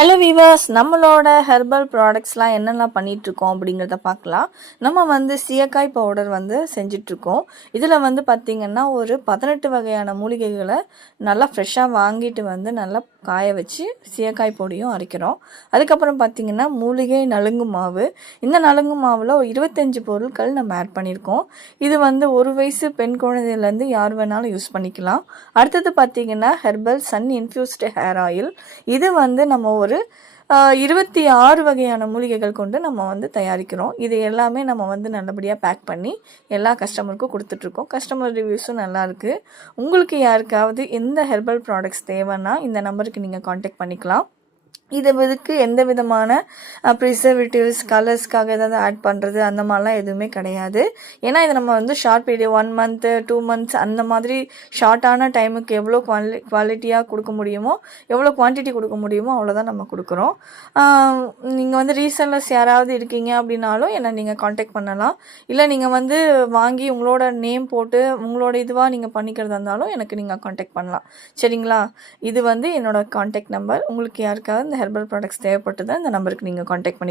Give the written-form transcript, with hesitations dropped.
Hello viewers, நம்மளோட herbal ப்ராடக்ட்ஸ்லாம் என்னெல்லாம் பண்ணிகிட்ருக்கோம் அப்படிங்கிறத பார்க்கலாம். நம்ம வந்து சீயக்காய் பவுடர் வந்து செஞ்சிட்ருக்கோம். இதில் வந்து பார்த்திங்கன்னா ஒரு 18 வகையான மூலிகைகளை நல்லா ஃப்ரெஷ்ஷாக வாங்கிட்டு வந்து நல்லா காய வச்சு சீயக்காய் பொடியும் அரைக்கிறோம். அதுக்கப்புறம் பார்த்திங்கன்னா மூலிகை நலுங்கு மாவு. இந்த நலுங்கு மாவில் ஒரு 25 பொருட்கள் நம்ம ஆட் பண்ணியிருக்கோம். இது வந்து 1 வயசு பெண் குழந்தையிலேருந்து யார் வேணாலும் யூஸ் பண்ணிக்கலாம். அடுத்தது பார்த்திங்கன்னா herbal sun infused hair oil. இது வந்து நம்ம ஒரு 26 வகையான மூலிகைகள் கொண்டு நம்ம வந்து தயாரிக்கிறோம். இது எல்லாமே நம்ம வந்து நல்லபடியாக பேக் பண்ணி எல்லா கஸ்டமருக்கும் கொடுத்துட்ருக்கோம். கஸ்டமர் ரிவ்யூஸும் நல்லாயிருக்கு. உங்களுக்கு யாருக்காவது எந்த ஹெர்பல் ப்ராடக்ட்ஸ் தேவைன்னா இந்த நம்பருக்கு நீங்கள் காண்டாக்ட் பண்ணிக்கலாம். இதுக்கு எந்த விதமான ப்ரிசர்வேட்டிவ்ஸ் கலர்ஸ்க்காக ஏதாவது ஆட் பண்ணுறது அந்த மாதிரிலாம் எதுவுமே கிடையாது. ஏன்னா இதை நம்ம வந்து ஷார்ட் பீரியட் 1 மந்த்து 2 மந்த்ஸ் அந்த மாதிரி ஷார்ட்டான டைமுக்கு எவ்வளோ குவாலிட்டியாக கொடுக்க முடியுமோ, எவ்வளோ குவான்டிட்டி கொடுக்க முடியுமோ அவ்வளோதான் நம்ம கொடுக்குறோம். நீங்கள் வந்து ரீசெல்லர்ஸ் யாராவது இருக்கீங்க அப்படின்னாலும் என்னை நீங்கள் காண்டாக்ட் பண்ணலாம். இல்லை நீங்கள் வந்து வாங்கி உங்களோட நேம் போட்டு உங்களோட இதுவாக நீங்கள் பண்ணிக்கிறதா இருந்தாலும் எனக்கு நீங்கள் காண்டாக்ட் பண்ணலாம். சரிங்களா? இது வந்து என்னோடய காண்டாக்ட் நம்பர். உங்களுக்கு யாருக்காவது இந்த ஹெர்பல் ப்ராடக்ட்ஸ் தேவைப்பட்டதா இந்த நம்பருக்கு நீங்கள் காண்டாக்ட் பண்ணி